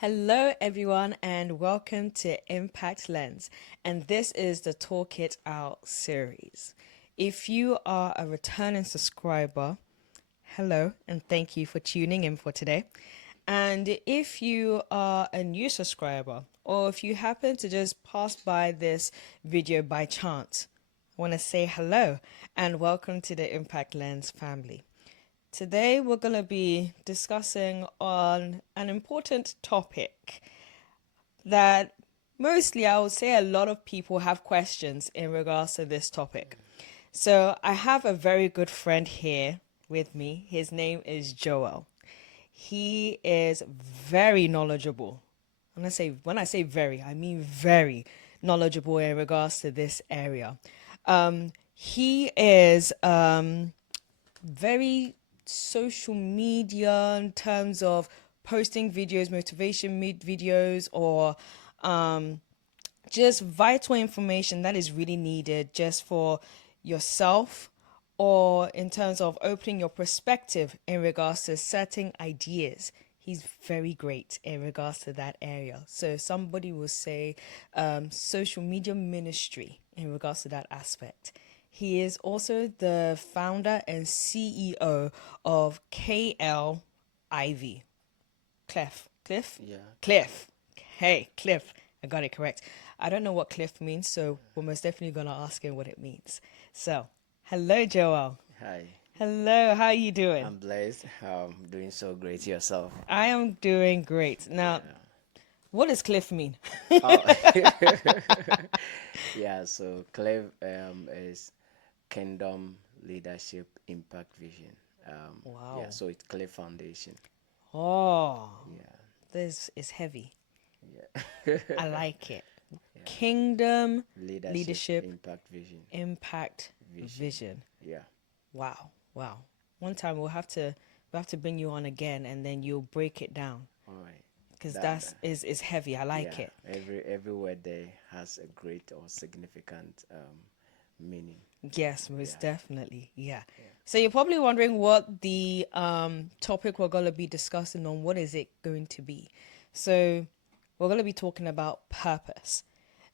Hello, everyone, and welcome to Impactlens. And this is the Talk It Out series. If you are a returning subscriber, hello, and thank you for tuning in for today. And if you are a new subscriber, or if you happen to just pass by this video by chance, I want to say hello and welcome to the Impact Lens family. Today we're going to be discussing on an important topic that mostly I would say a lot of people have questions in regards to this topic. So I have a very good friend here with me. His name is Joel. He is very knowledgeable. When I say very, I mean very knowledgeable in regards to this area. He is very social media in terms of posting videos, motivation videos, or just vital information that is really needed just for yourself or in terms of opening your perspective in regards to certain ideas. He's very great in regards to that area. So somebody will say social media ministry in regards to that aspect. He is also the founder and CEO of KLIV. Cliff? Yeah. Cliff. Hey, Cliff. I got it correct. I don't know what Cliff means, so we're most definitely going to ask him what it means. So, hello, Joel. Hi. Hello, how are you doing? I'm blessed. Doing so great yourself. I am doing great. Now, Yeah. what does Cliff mean? Oh. Yeah. So Cleve is Kingdom Leadership Impact Vision. Yeah. Wow. So it's Cleve Foundation. Oh, Yeah. this is heavy. Yeah. I like it. Yeah. Kingdom, Leadership leadership, Impact Vision. impact, Vision. vision. Yeah. Wow, wow. One time we'll have to bring you on again, and then you'll break it down All right. because That. that's is heavy. I like Yeah. it. Every word there has a great or significant meaning. Yes, most Yeah. definitely. Yeah. Yeah. So you're probably wondering what the topic we're gonna be discussing on. What is it going to be? So we're gonna be talking about purpose.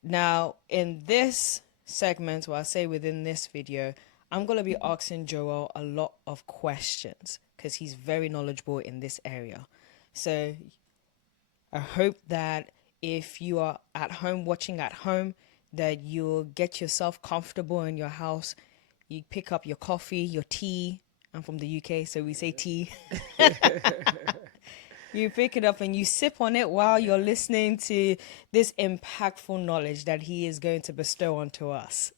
Now, in this segment, or I say within this video, I'm gonna be asking Joel a lot of questions because he's very knowledgeable in this area. So I hope that if you are at home watching at home, that you'll get yourself comfortable in your house. You pick up your coffee, your tea. I'm from the UK, so we say tea. You pick it up and you sip on it while you're Yeah. listening to this impactful knowledge that he is going to bestow onto us.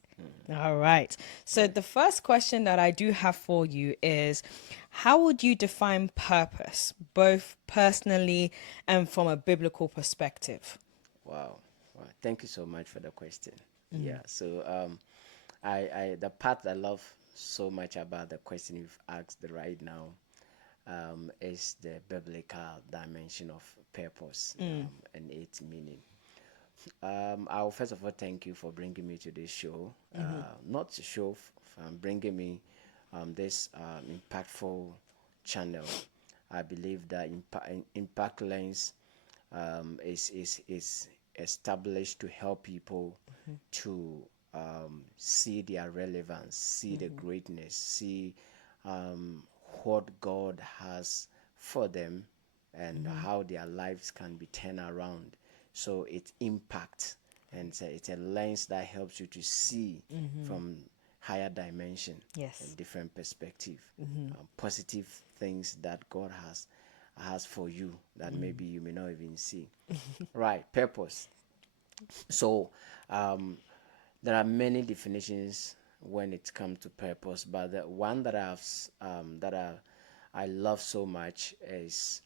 All right. So, Right. the first question that I do have for you is how would you define purpose, both personally and from a biblical perspective? Wow. Wow. Thank you so much for the question. Yeah. So I the part I love so much about the question you've asked right now is the biblical dimension of purpose and its meaning. I'll first of all thank you for bringing me to this show. Not to show, bringing me this impactful channel. I believe that Impact Lens is established to help people to see their relevance, see the greatness, see what God has for them, and how their lives can be turned around. So it impacts, and it's a lens that helps you to see from higher dimension Yes. and different perspective, positive things that God has for you that maybe you may not even see. Right, purpose. So there are many definitions when it comes to purpose, but the one that I love so much is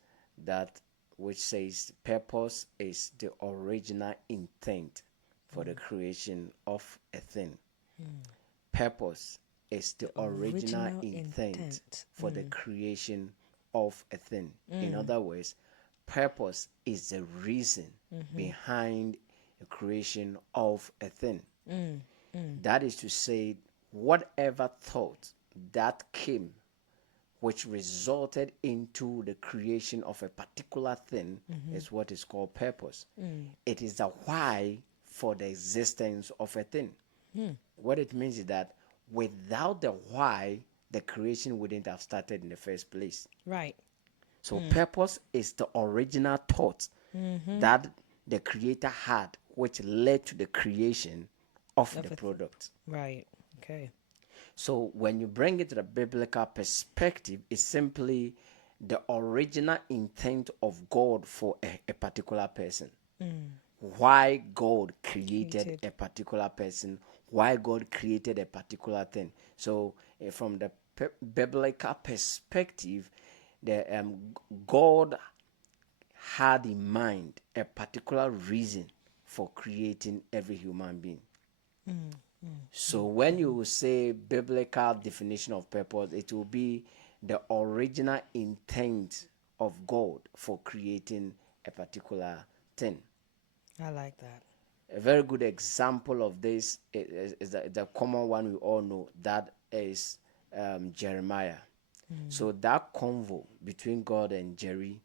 that which says purpose is the original intent for the creation of a thing. Purpose is the original Original intent intent. for the creation of a thing. In other words, purpose is the reason behind the creation of a thing. That is to say, whatever thought that came which resulted into the creation of a particular thing, is what is called purpose. It is the why for the existence of a thing. What it means is that without the why, the creation wouldn't have started in the first place. Right. So purpose is the original thought that the creator had, which led to the creation of the product. Right. Okay. So when you bring it to the biblical perspective, it's simply the original intent of God for a particular person. Why God created a particular person, why God created a particular thing. So from the biblical perspective, the God had in mind a particular reason for creating every human being. So when you say biblical definition of purpose, it will be the original intent of God for creating a particular thing. I like that. A very good example of this is the common one we all know, that is Jeremiah. So that convo between God and Jerry,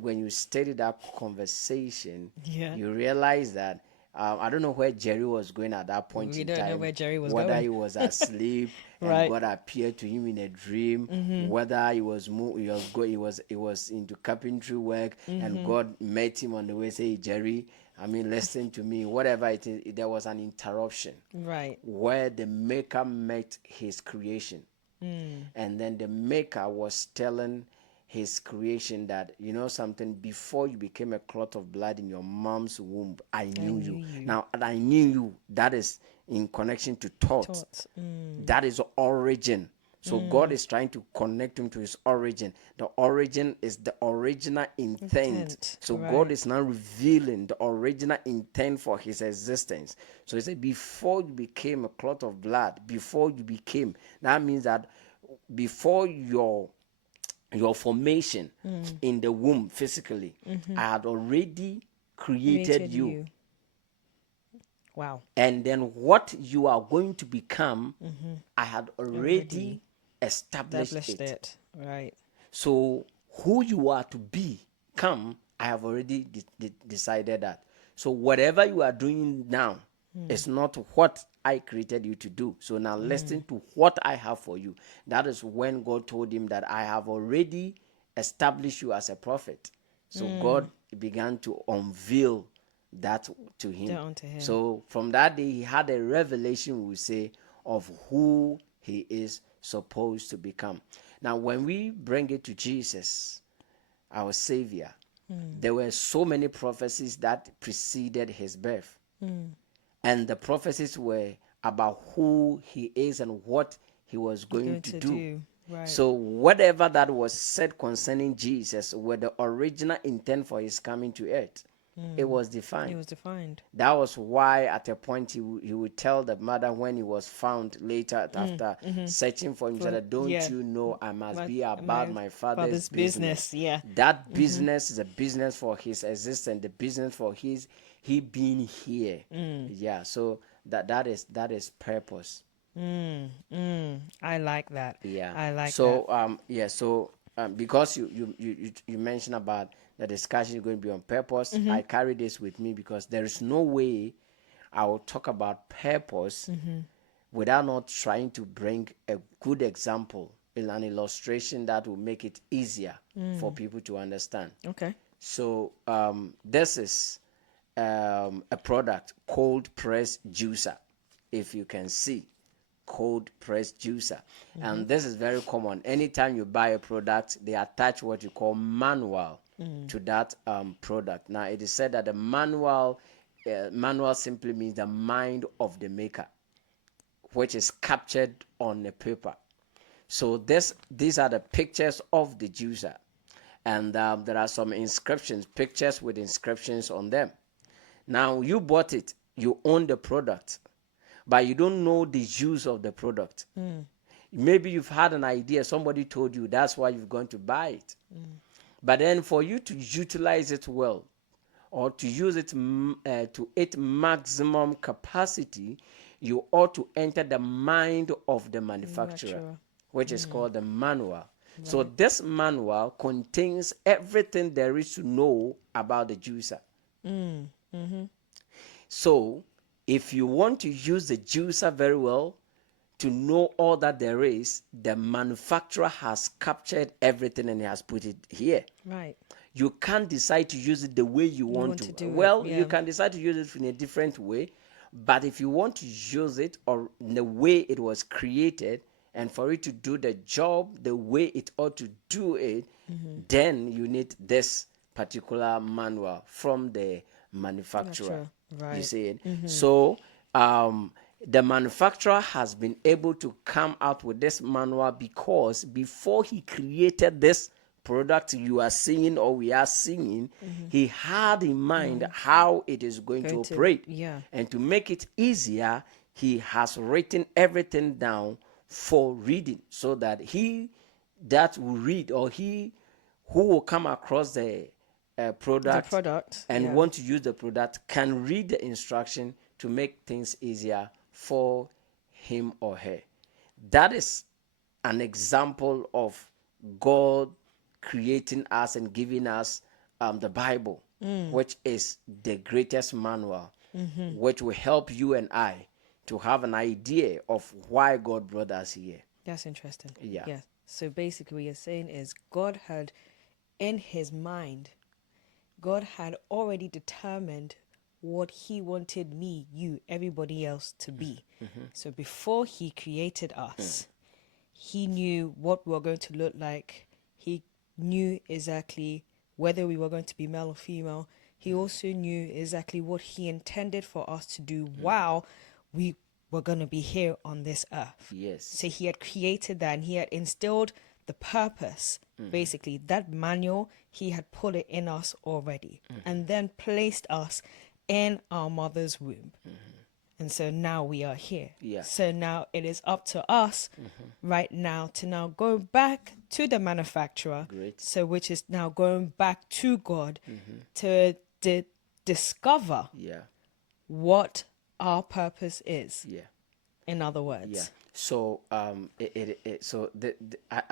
when you study that conversation, Yeah. you realize that I don't know where Jerry was going at that point We in don't time. know where Jerry was whether going. he was asleep and Right. God appeared to him in a dream, whether he was he was into carpentry work and God met him on the way, say, Jerry, I mean, listen to me. Whatever it is, there was an interruption Right. where the maker met his creation. And then the maker was telling his creation that, you know something, before you became a clot of blood in your mom's womb, I knew you. Now, I knew you, that is in connection to thoughts. That is origin. So God is trying to connect him to his origin. The origin is the original intent. So God is now revealing the original intent for his existence. So he said, before you became a clot of blood, before you became, that means that before your formation in the womb physically, I had already created you. Wow. And then what you are going to become, I had already established it. Right. So who you are to become, I have already decided that. So whatever you are doing now is not what I created you to do. So now listen to what I have for you. That is when God told him that I have already established you as a prophet. So God began to unveil that to him. Down to him. So from that day, he had a revelation, we say, of who he is supposed to become. Now, when we bring it to Jesus, our Savior, there were so many prophecies that preceded his birth. And the prophecies were about who he is and what he was going to do. Right. So whatever that was said concerning Jesus were the original intent for his coming to earth. It was defined. It was defined. That was why at a point he would tell the mother when he was found later after searching for him, said, don't you know I must be about my father's business. Yeah. That business is a business for his existence, the business for he being here. Yeah, so that is purpose. I like that. Yeah. I like so that. so because you mentioned about the discussion is going to be on purpose, I carry this with me because there is no way I will talk about purpose without not trying to bring a good example in an illustration that will make it easier for people to understand. Okay. So this is a product, cold press juicer, if you can see. Cold press juicer. And this is very common. Anytime you buy a product, they attach what you call manual to that product. Now it is said that the manual simply means the mind of the maker, which is captured on the paper. So these are the pictures of the juicer, and there are some inscriptions, pictures with inscriptions on them. Now you bought it, you own the product, but you don't know the use of the product. Maybe you've had an idea, somebody told you, that's why you've gone to buy it. But then for you to utilize it well, or to use it to its maximum capacity, you ought to enter the mind of the manufacturer, which is called the manual. So this manual contains everything there is to know about the juicer. So if you want to use the juicer very well, to know all that there is, the manufacturer has captured everything and he has put it here. Right. You can't decide to use it the way you want to. do it, Well, you yeah. can decide to use it in a different way, but if you want to use it or in the way it was created and for it to do the job the way it ought to do it, then you need this particular manual from the manufacturer. You Right. see it? So the manufacturer has been able to come out with this manual because before he created this product you are seeing or we are seeing, he had in mind how it is going to operate. Yeah. And to make it easier, he has written everything down for reading so that he that will read or he who will come across the product and yeah. want to use the product can read the instruction to make things easier for him or her. That is an example of God creating us and giving us the Bible, which is the greatest manual, which will help you and I to have an idea of why God brought us here. That's interesting. Yeah. Yeah. So basically, what you're saying is God had, in his mind, God had already determined what he wanted me, you, everybody else to be. So before he created us, he knew what we were going to look like. He knew exactly whether we were going to be male or female. He also knew exactly what he intended for us to do while we were going to be here on this earth. Yes. So he had created that and he had instilled the purpose. Basically, that manual, he had put it in us already and then placed us in our mother's womb. And so now we are here. Yeah. So now it is up to us right now to now go back to the manufacturer. Great. So which is now going back to God to discover Yeah. what our purpose is. Yeah. In other Yeah. words. So I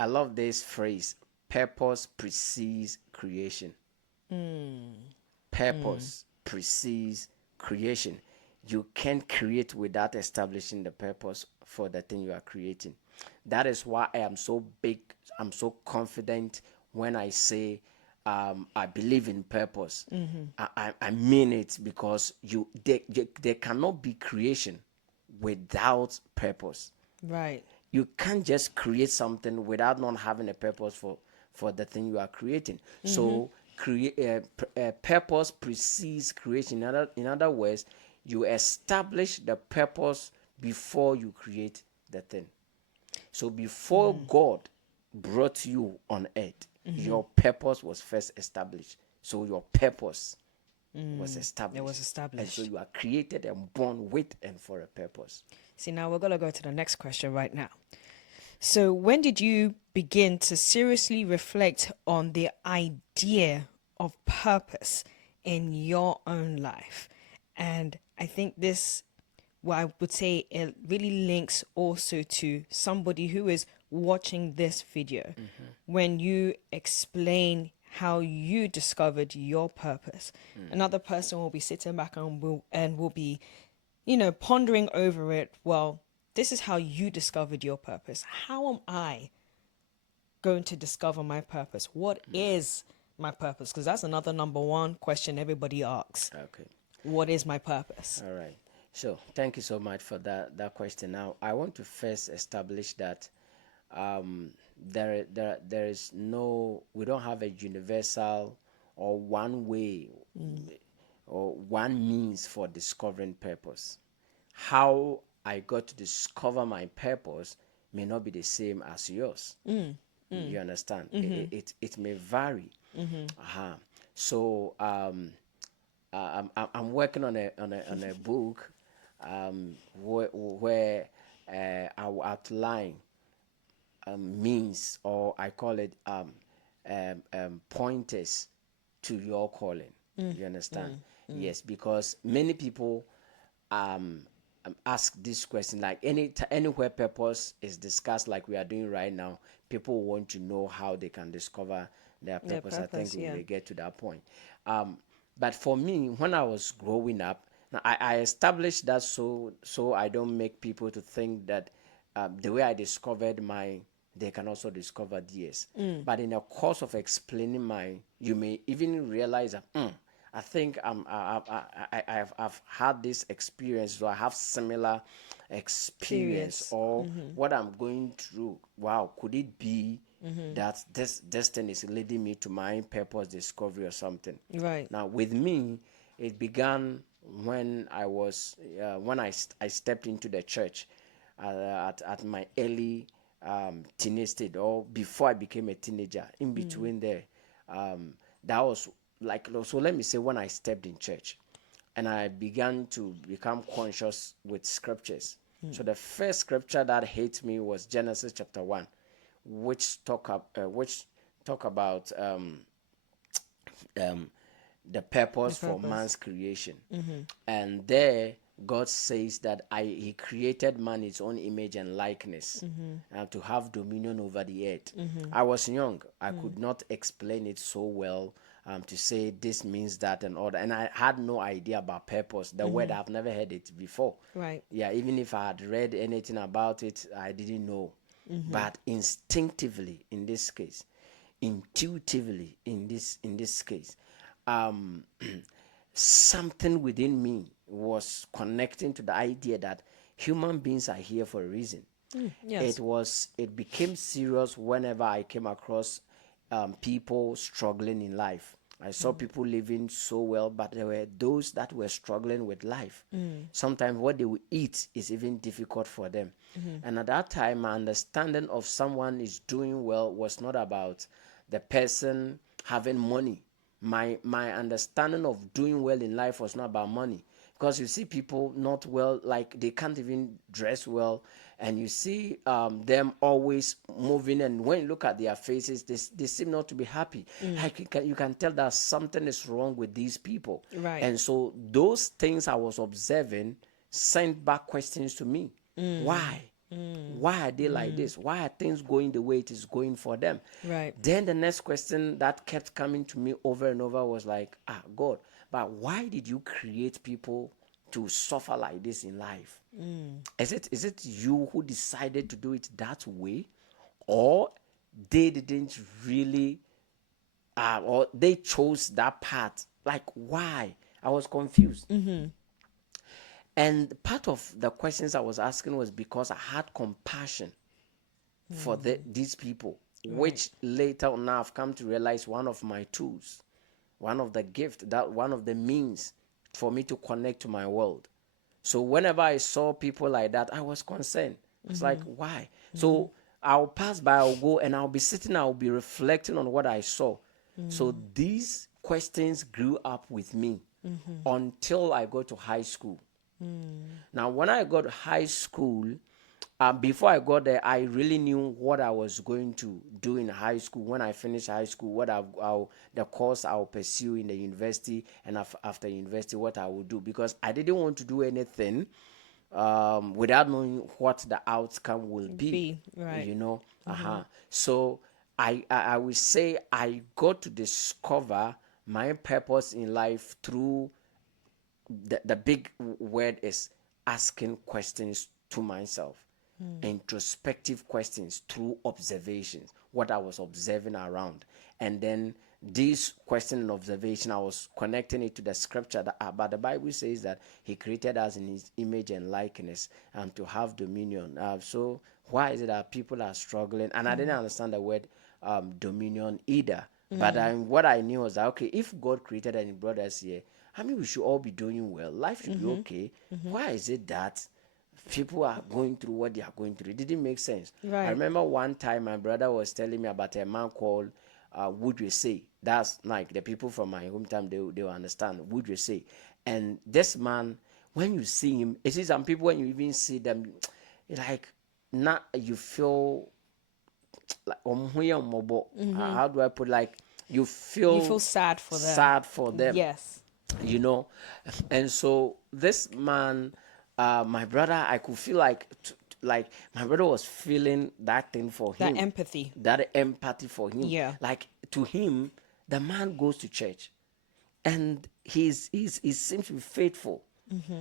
love this phrase: purpose precedes creation. Purpose precedes creation. You can't create without establishing the purpose for the thing you are creating. That is why I am so big, I'm so confident when I say I believe in purpose. I mean it because there cannot be creation without purpose. Right. You can't just create something without not having a purpose for the thing you are creating. So purpose precedes creation. In other words, you establish the purpose before you create the thing. So before God brought you on earth, your purpose was first established. So your purpose was established. It was And established. so you are created and born with and for a purpose. See, now we're going to go to the next question right now. So, when did you begin to seriously reflect on the idea of purpose in your own life? And I think this, what I would say, it really links also to somebody who is watching this video. When you explain how you discovered your purpose, another person will be sitting back and will be, pondering over it. Well, this is how you discovered your purpose. How am I going to discover my purpose? What is my purpose? Because that's another number one question everybody asks. Okay. What is my purpose? All right. So thank you so much for that question. Now I want to first establish that there is no, we don't have a universal or one way or one means for discovering purpose. How I got to discover my purpose may not be the same as yours. You understand? It may vary. So I'm working on a book where I will outline means, or I call it pointers to your calling. You understand? Yes, because many people ask this question. Like anywhere purpose is discussed, like we are doing right now, people want to know how they can discover their Their purpose. I think purpose, we yeah. will get to that point. But for me, when I was growing up, now I established that so I don't make people to think that the way I discovered mine, they can also discover theirs. But in the course of explaining mine, you may even realize that I think I've had this experience, so I have similar experience, Experience. or what I'm going through. Wow, could it be that this destiny is leading me to my purpose discovery or something? Right. Now, with me, it began when I stepped into the church at my early teenage stage, or before I became a teenager. In between there, that was like, so let me say, when I stepped in church and I began to become conscious with scriptures. So the first scripture that hit me was Genesis chapter 1, which talk about um, the The purpose for purpose. man's creation. And there, God says that He created man his own image and likeness, and to have dominion over the earth. I was young; I could not explain it so well. To say this means that and all that, and I had no idea about purpose. The word, I've never heard it before. Right. Yeah, even if I had read anything about it, I didn't know. But instinctively, in this case, intuitively, in this case, um, something within me was connecting to the idea that human beings are here for a reason. Yes. It became serious whenever I came across people struggling in life. I saw people living so well, but there were those that were struggling with life. Sometimes what they will eat is even difficult for them. And at that time, my understanding of someone is doing well was not about the person having money. My understanding of doing well in life was not about money, because you see people not well, like they can't even dress well, and you see them always moving, and when you look at their faces, they seem not to be happy. Like you can tell that something is wrong with these people. Right. And so those things I was observing sent back questions to me. Why are they like this? Why are things going the way it is going for them? Right. Then the next question that kept coming to me over and over was like, God, but why did you create people to suffer like this in life? Is it you who decided to do it that way, or they didn't really, or they chose that path? Like, why? I was confused. And part of the questions I was asking was because I had compassion for these people, Right. which later on now I've come to realize one of my tools, one of the gift, that one of the means for me to connect to my world. So whenever I saw people like that, I was concerned. It's like, why? So I'll pass by, I'll go, and I'll be sitting, I'll be reflecting on what I saw. So these questions grew up with me until I got to high school. Now, when I got to high school, before I got there, I really knew what I was going to do in high school. When I finished high school, the course I'll pursue in the university, and after university, what I will do, because I didn't want to do anything without knowing what the outcome will be. Be right. So I will say I got to discover my purpose in life through the big word is asking questions to myself, introspective questions through observations, what I was observing around. And then this question and observation, I was connecting it to the scripture that but the Bible says that He created us in His image and likeness, and to have dominion. So why is it that people are struggling? And I didn't understand the word dominion either. But what I knew was that, okay, if God created and He brought us here, I mean, we should all be doing well. Life should be okay. Why is it that people are going through what they are going through? It didn't make sense. I Right. remember one time my brother was telling me about a man called Would You Say. That's like the people from my hometown, they will understand. Would You Say. And this man, when you see him, you see some people, when you even see them, like, not you feel like how do I put, like, you You feel feel sad for them. sad for them, Yes. you know. And so this man, my brother, I could feel like like my brother was feeling that thing for That him, empathy. that empathy for him. Yeah. Like to him, the man goes to church, and he seems to be faithful.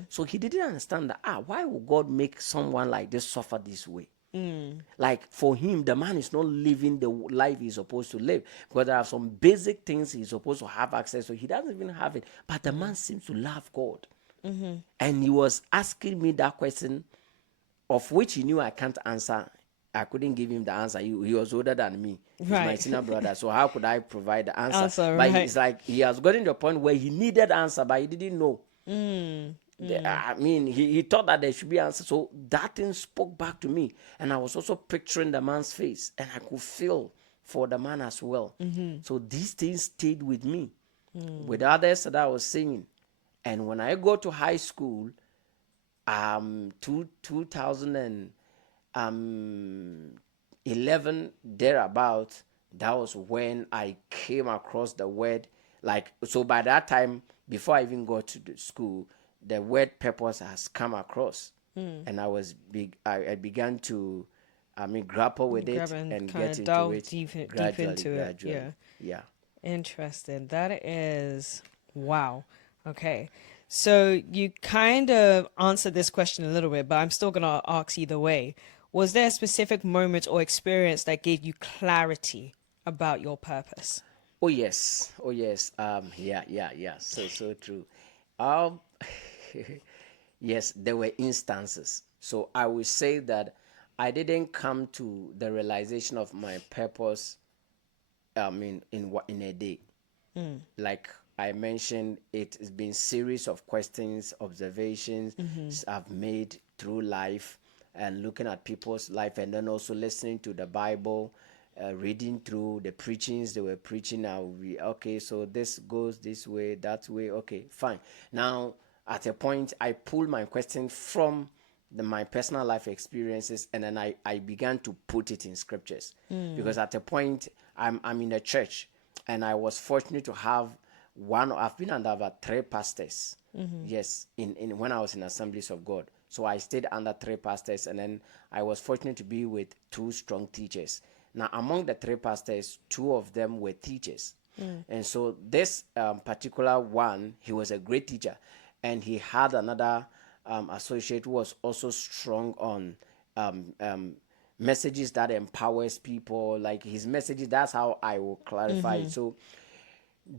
So he didn't understand that, why would God make someone like this suffer this way? Like for him, the man is not living the life he's supposed to live, because there are some basic things he's supposed to have access to. He doesn't even have it, but the man seems to love God. And he was asking me that question, of which he knew I can't answer. I couldn't give him the answer. He was older than me. He's my Right. senior brother. So how could I provide the answer? Answer, But right. it's like he has gotten to a point where he needed answer, but he didn't know. I mean, he thought that there should be answer. So that thing spoke back to me. And I was also picturing the man's face, and I could feel for the man as well. So these things stayed with me, with others that I was singing. And when I go to high school, 2011 thereabout, that was when I came across the word. Like, so by that time, before I even got to the school, the word purpose has come across, and I began to, grapple with Grab it and and kind get of into delve it deep gradually, into it. gradually. Yeah. Yeah. Interesting. That is wow. Okay. So you kind of answered this question a little bit, but I'm still going to ask either way. Was there a specific moment or experience that gave you clarity about your purpose? Oh yes, oh yes. Yeah. So true. Um, yes, there were instances. So I would say that I didn't come to the realization of my purpose. In a day. Like I mentioned, it has been series of questions, observations I've made through life, and looking at people's life, and then also listening to the Bible, reading through the preachings they were preaching. I'll be okay. So this goes this way, that way. Okay, fine. Now at a point, I pulled my question from my personal life experiences, and then I began to put it in scriptures, because at a point I'm in a church, and I was fortunate to have I've been under about three pastors. Yes, in when I was in Assemblies of God. So I stayed under three pastors, and then I was fortunate to be with two strong teachers. Now, among the three pastors, two of them were teachers. And so this particular one, he was a great teacher, and he had another associate who was also strong on um, um, messages that empowers people. Like his messages, that's how I will clarify it. So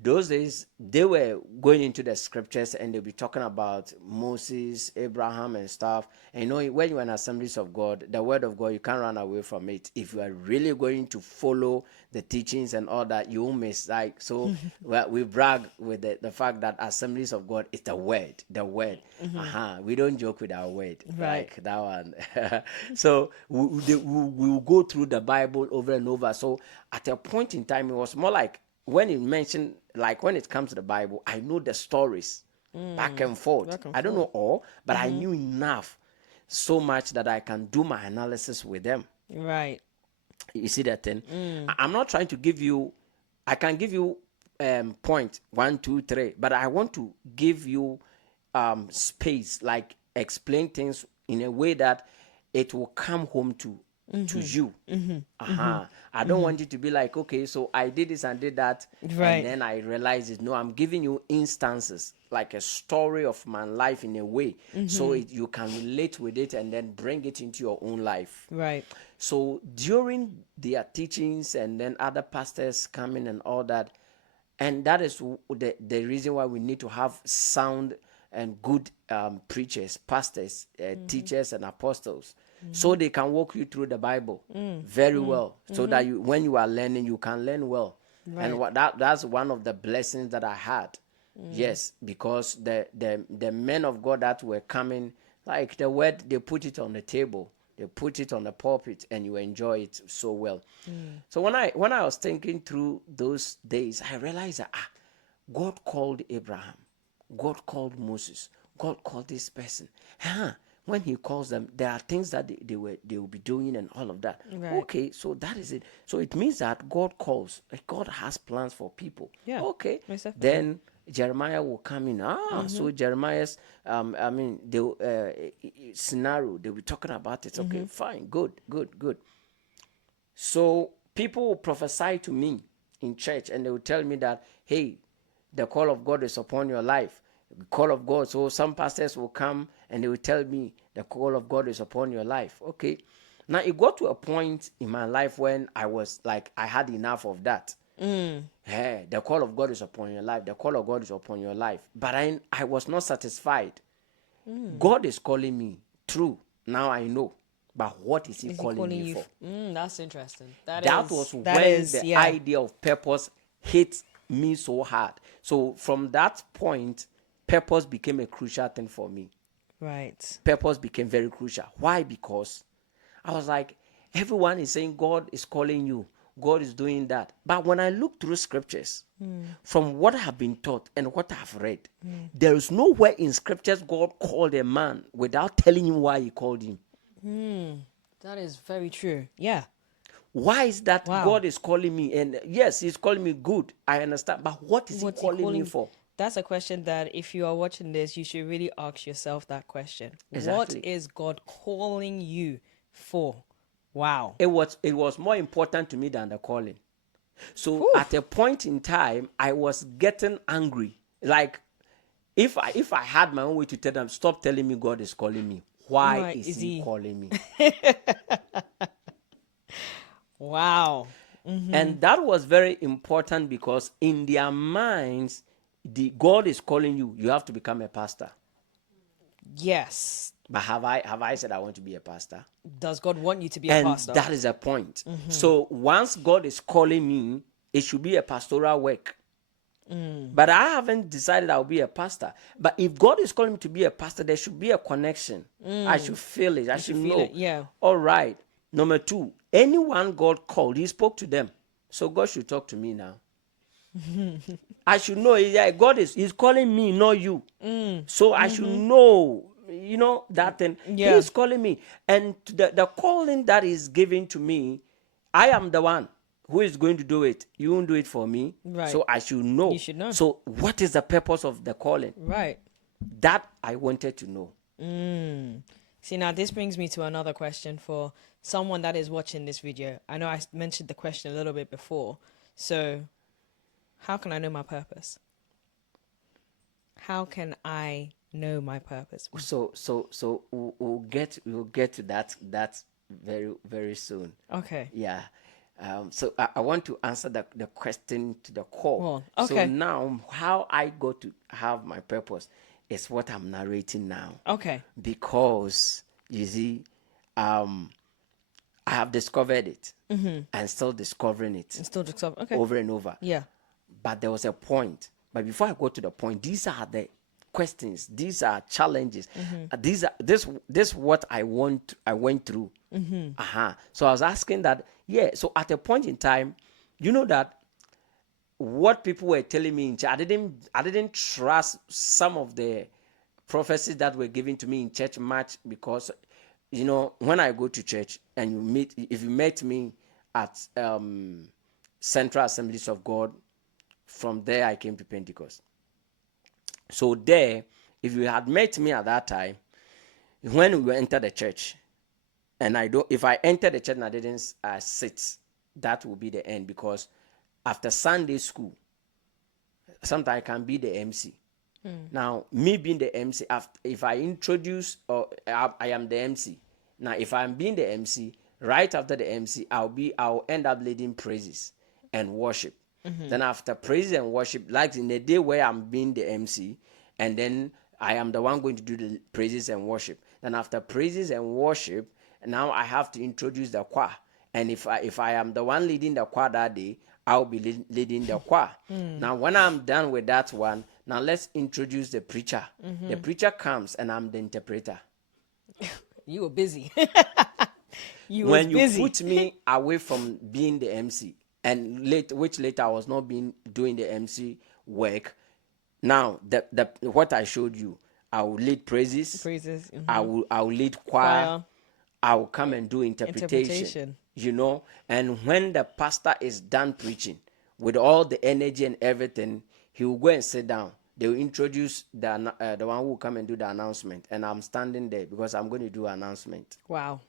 those days they were going into the scriptures, and they'll be talking about Moses, Abraham, and stuff. And when you're in Assemblies of God, the word of God, you can't run away from it. If you are really going to follow the teachings and all that, you won't miss. Like, so well, we brag with the fact that Assemblies of God is the word. We don't joke with our word, Right. like that one. So we will go through the Bible over and over. So at a point in time, it was more like, when it mentioned, like when it comes to the Bible, I know the stories back and forth. Back and I don't know forth. all, but I knew enough, so much that I can do my analysis with them. Right. You see that thing? I'm not trying to give you, I can give you point one, two, three, but I want to give you space, like explain things in a way that it will come home to you. I don't want you to be like, okay, so I did this and did that, and Right. then I realized it. No, I'm giving you instances, like a story of my life in a way, so you can relate with it and then bring it into your own life. Right. So during their teachings, and then other pastors coming and all that, and that is the reason why we need to have sound and good preachers, pastors, teachers, and apostles, so they can walk you through the Bible very well, so that when you are learning, you can learn well. And Right. that's one of the blessings that I had. Yes, because the men of God that were coming, like the word, they put it on the table, they put it on the pulpit, and you enjoy it so well. So when I was thinking through those days, I realized that God called Abraham, God called Moses, God called this person. When he calls them, there are things that they will be doing and all of that. Right. Okay, so that is it. So it means that God calls. God has plans for people. Yeah. Okay, Most definitely. then Jeremiah will come in. So Jeremiah's, the scenario, they'll be talking about it. Okay, fine, good, good, good. So people will prophesy to me in church and they will tell me that, hey, the call of God is upon your life. The call of God. So some pastors will come and they will tell me the call of God is upon your life. Okay. Now it got to a point in my life when I was like, I had enough of that. Hey, the call of God is upon your life. The call of God is upon your life. But I was not satisfied. God is calling me. True. Now I know. But what is he Is he calling calling me you? for? That's interesting. That was when the idea of purpose hit me so hard. So from that point, purpose became a crucial thing for me. Right. Purpose became very crucial. Why? Because I was like, everyone is saying God is calling you, God is doing that. But when I look through scriptures, from what I have been taught and what I have read, there is nowhere in scriptures God called a man without telling him why he called him. That is very true. Yeah. Why is that Wow. God is calling me? And yes, he's calling me good. I understand. But what is What's he calling me for? That's a question that if you are watching this, you should really ask yourself that question. What Exactly. is God calling you for? Wow. It was more important to me than the calling. So Whew. at a point in time, I was getting angry. Like if I had my own way to tell them, stop telling me God is calling me. Why Right. is Is he he? calling me? Wow. And that was very important because in their minds, the God is calling you. You have to become a pastor. Yes. But have I said I want to be a pastor? Does God want you to be a And pastor? that is a point. So once God is calling me, it should be a pastoral work. But I haven't decided I'll be a pastor. But if God is calling me to be a pastor, there should be a connection. I should feel it. I should feel know. it, yeah. All right. Number two, anyone God called, he spoke to them. So God should talk to me now. I should know, yeah, God is calling me, not you. So I should know, that thing. He Yeah. is calling me. And the calling that is given to me, I am the one who is going to do it. You won't do it for me. Right. So I should know. You should know. So what is the purpose of the calling? Right. That I wanted to know. See, now this brings me to another question for someone that is watching this video. I know I mentioned the question a little bit before. So, how can I know my purpose? How can I know my purpose? So we'll get to that very, very soon. Okay. Yeah. So I want to answer the question to the core. Well, So okay. now how I got to have my purpose is what I'm narrating now. Okay. Because you see, I have discovered it and still discovering it And still just okay. over and over. Yeah. But there was a point. But before I go to the point, these are the questions. These are challenges. These are this what I went through. So I was asking that. Yeah. So at a point in time, you know that what people were telling me in church, I didn't trust some of the prophecies that were given to me in church much because when I go to church and if you met me at Central Assemblies of God, from there I came to Pentecost. So there, if you had met me at that time, when we entered the church, and if I entered the church and I didn't sit, that will be the end, because after Sunday school, sometimes I can be the MC. Now, me being the MC, if I introduce or I am the MC. Now, if I'm being the MC, right after the MC, I'll end up leading praises and worship. Then after praise and worship, like in the day where I'm being the MC, and then I am the one going to do the praises and worship. Then after praises and worship, now I have to introduce the choir. And if I am the one leading the choir that day, I'll be leading the choir. Now when I'm done with that one, now let's introduce the preacher. The preacher comes and I'm the interpreter. You were busy. When you put me away from being the MC, and which later I was not doing the MC work. Now the what I showed you, I will lead praises. I will lead choir. I will come and do interpretation. And when the pastor is done preaching with all the energy and everything, he will go and sit down. They will introduce the one who will come and do the announcement, and I'm standing there because I'm going to do announcement. Wow.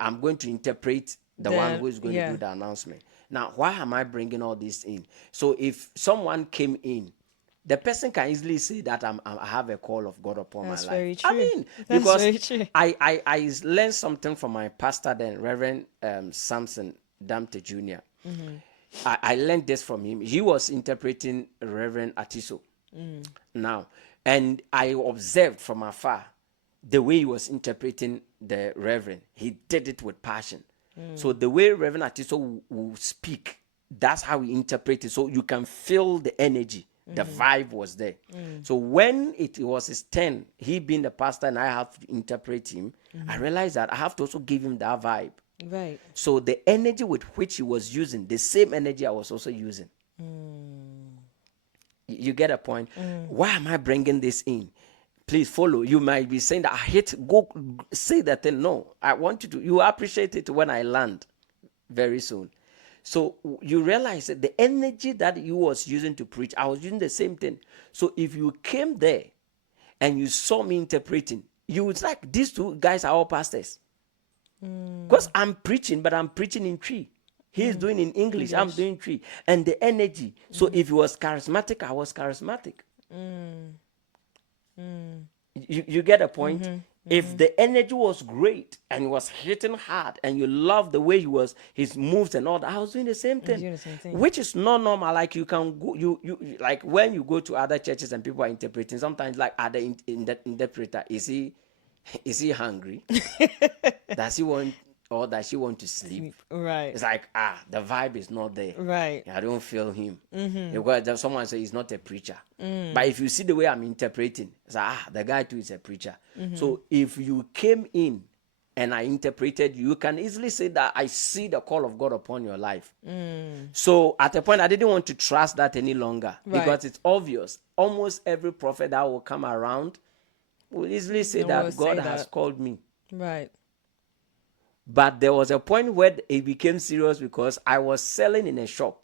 I'm going to interpret the one who is going to Yeah. do the announcement. Now, why am I bringing all this in? So if someone came in, the person can easily say that I have a call of God upon That's my life. very true. I mean, That's because very true. I learned something from my pastor then, Reverend Samson Damte Jr. I learned this from him. He was interpreting Reverend Atiso now, and I observed from afar the way he was interpreting the Reverend. He did it with passion. So the way Reverend Atiso will speak, that's how he interpreted. So you can feel the energy. The vibe was there. So when it was his turn, he being the pastor and I have to interpret him, I realized that I have to also give him that vibe. Right. So the energy with which he was using, the same energy I was also using. You get a point? Why am I bringing this in? Please follow. You might be saying that I hate, go say that thing. No, I want you to, you appreciate it when I land very soon. So you realize that the energy that you was using to preach, I was using the same thing. So if you came there and you saw me interpreting, you would like, these two guys are all pastors. Because I'm preaching, but I'm preaching in tree. He is doing in English, I'm doing tree. And the energy. So if he was charismatic, I was charismatic. You get a point? If the energy was great and he was hitting hard and you love the way his moves and all that, I was doing the same thing. doing the same thing. Which is not normal. Like you can go, you like when you go to other churches and people are interpreting, sometimes like the interpreter, is he hungry? Does he want, or does she want to sleep? Right. It's like, the vibe is not there. Right. I don't feel him. Because someone says he's not a preacher. But if you see the way I'm interpreting, it's like, the guy too is a preacher. So if you came in and I interpreted, you can easily say that I see the call of God upon your life. So at a point, I didn't want to trust that any longer because it's obvious. Almost every prophet that will come around will easily say that God has called me. Right. But there was a point where it became serious because I was selling in a shop.